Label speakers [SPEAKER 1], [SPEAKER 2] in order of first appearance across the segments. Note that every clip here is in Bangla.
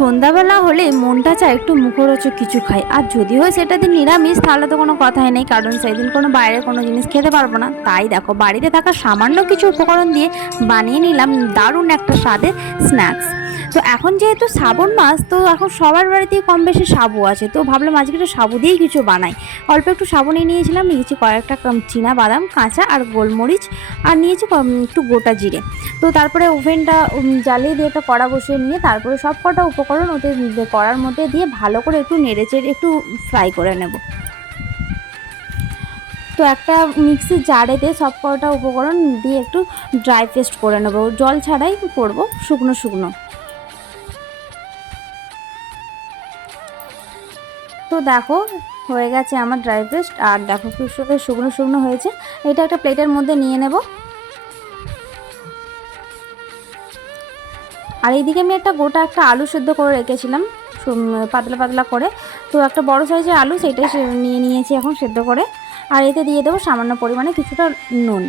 [SPEAKER 1] সন্ধ্যাবেলা হলে মনটা চায় একটু মুখরোচক কিছু খাই। আর যদি হয় সেটা দিন নিরামিষ, তাহলে তো কোনো কথাই নেই। কারণ সেদিন কোনো বাইরে কোনো জিনিস খেতে পারব না। তাই দেখো, বাড়িতে থাকা সামান্য কিছু উপকরণ দিয়ে বানিয়ে নিলাম দারুণ একটা স্বাদের স্ন্যাক্স তো এখন যেহেতু শ্রাবণ মাস, তো এখন সবার বাড়িতেই কম বেশি সাবু আছে। তো ভাবলাম আজকে একটু সাবু দিয়েই কিছু বানাই। অল্প একটু সাবু নিয়ে নিয়েছিলাম, নিয়েছি কয়েকটা চীনা বাদাম, কাঁচা আর গোলমরিচ, আর নিয়েছি একটু গোটা জিরে। তো তারপরে ওভেনটা জ্বালিয়ে দিয়ে একটা কড়া বসিয়ে নিয়ে তারপরে সব কটা উপকরণ ওতে কড়ার মধ্যে দিয়ে ভালো করে একটু নেড়েচেড়ে একটু ফ্রাই করে নেব। তো একটা মিক্সির জারেতে সব কটা উপকরণ দিয়ে একটু ড্রাই পেস্ট করে নেব। জল ছাড়াই করব শুকনো শুকনো। তো দেখো, হয়ে গেছে আমার ড্রাই পেস্ট আর দেখো খুব শুকনো শুকনো হয়েছে। এটা একটা প্লেটের মধ্যে নিয়ে নেব। আর এইদিকে আমি একটা গোটা একটা আলু সেদ্ধ করে রেখেছিলাম পাতলা পাতলা করে। তো একটা বড় সাইজের আলু, সেটাই নিয়ে নিয়েছি এখন সেদ্ধ করে। আর এতে দিয়ে দেবো সামান্য পরিমাণে কিছুটা নুন।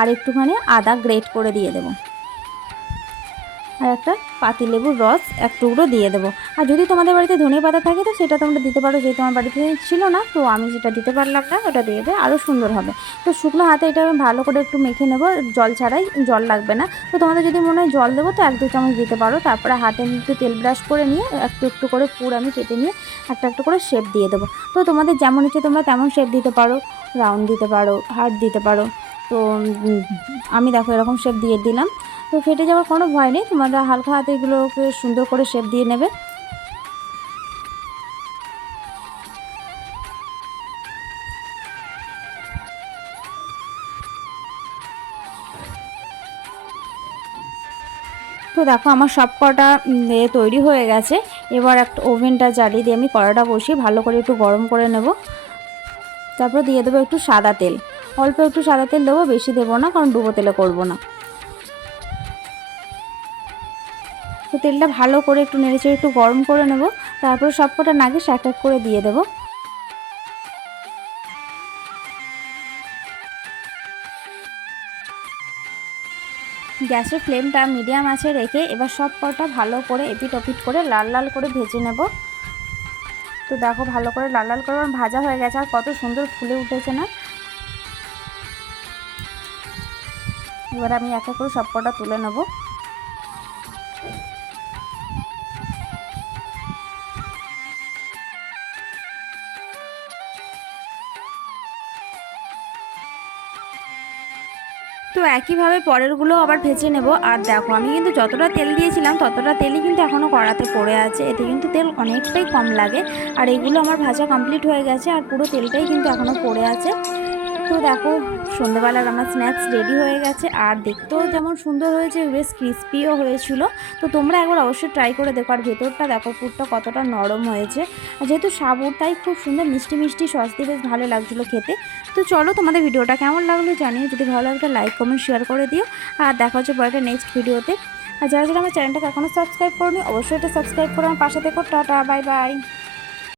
[SPEAKER 1] আর একটুখানি আদা গ্রেট করে দিয়ে দেবো। আর একটা পাতিলেবুর রস, এক টুকরো দিয়ে দেবো। আর যদি তোমাদের বাড়িতে ধনে পাতা থাকে তো সেটা তোমরা দিতে পারো, যেহেতু আমার বাড়িতে ছিল না, তো আমি যেটা দিতে পারলাম না, ওটা দিয়ে দেয় আরও সুন্দর হবে। তো শুকনো হাতে এটা আমি ভালো করে একটু মেখে নেব, জল ছাড়াই জল লাগবে না। তো তোমাদের যদি মনে হয় জল দেবো তো এক দু চামচ দিতে পারো, তারপরে হাতে একটু তেল ব্রাশ করে নিয়ে একটু একটু করে পুর আমি কেটে নিয়ে একটা একটা করে শেপ দিয়ে দেবো। তো তোমাদের যেমন ইচ্ছে তোমরা তেমন শেপ দিতে পারো, রাউন্ড দিতে পারো হার্ট দিতে পারো। তো আমি দেখো এরকম শেপ দিয়ে দিলাম। তো ফেটে যাওয়ার কোনো ভয় নেই। তোমরা হালকা হাতে এগুলোকে সুন্দর করে শেপ দিয়ে নেবে। তো দেখো, আমার সব কটা তৈরি হয়ে গেছে। এবার একটা ওভেনটা জ্বালিয়ে দিয়ে আমি কড়াটা বসিয়ে ভালো করে একটু গরম করে নেব। তারপর দিয়ে দেবো একটু সাদা তেল। অল্প একটু সাদা তেল দেবো, বেশি দেবো না, কারণ ডুবো তেলে করব না। তো তেলটা ভালো করে একটু নেড়েচেড়ে একটু গরম করে নেব। তারপরে সব কটা নাগিস এক এক করে দিয়ে দেবো। গ্যাসের ফ্লেমটা মিডিয়াম আছে রেখে এবার সব কটা ভালো করে এপিট ওপিট করে লাল লাল করে ভেজে নেব। তো দেখো ভালো করে লাল লাল করে ভাজা হয়ে গেছে, আর কত সুন্দর ফুলে উঠেছে না? এবার আমি এক এক করে সব কটা তুলে নেব। তো একইভাবে পরেরগুলো আবার ভেজে নেব। আর দেখো, আমি কিন্তু যতটা তেল দিয়েছিলাম, ততটা তেলই কিন্তু এখনও কড়াতে পড়ে আছে। এতে কিন্তু তেল অনেকটাই কম লাগে। আর এগুলো আমার ভাজা কমপ্লিট হয়ে গেছে, আর পুরো তেলটাই কিন্তু এখনও পড়ে আছে। তো দেখো সন্ধ্যেবেলার আমার স্ন্যাক্স রেডি হয়ে গেছে। আর দেখতেও যেমন সুন্দর হয়েছে, বেশ ক্রিস্পিও হয়েছিল। তো তোমরা একবার অবশ্যই ট্রাই করে দেখো। আর ভেতরটা দেখো, পুরটা কতটা নরম হয়েছে। যেহেতু সাবুর, তাই খুব সুন্দর মিষ্টি মিষ্টি সস দিয়ে বেশ ভালো লাগছিল খেতে। তো চলো তোমাদের ভিডিওটা কেমন লাগল জানিও। যদি ভালো লাগে লাইক কমেন্ট শেয়ার করে দিও। আর দেখা হচ্ছে পরে নেক্সট ভিডিওতে আর যারা যারা আমার চ্যানেলটাকে এখনও সাবস্ক্রাইব করনি, অবশ্যই এটা সাবস্ক্রাইব করে আমার পাশে থেকো। Tata bye bye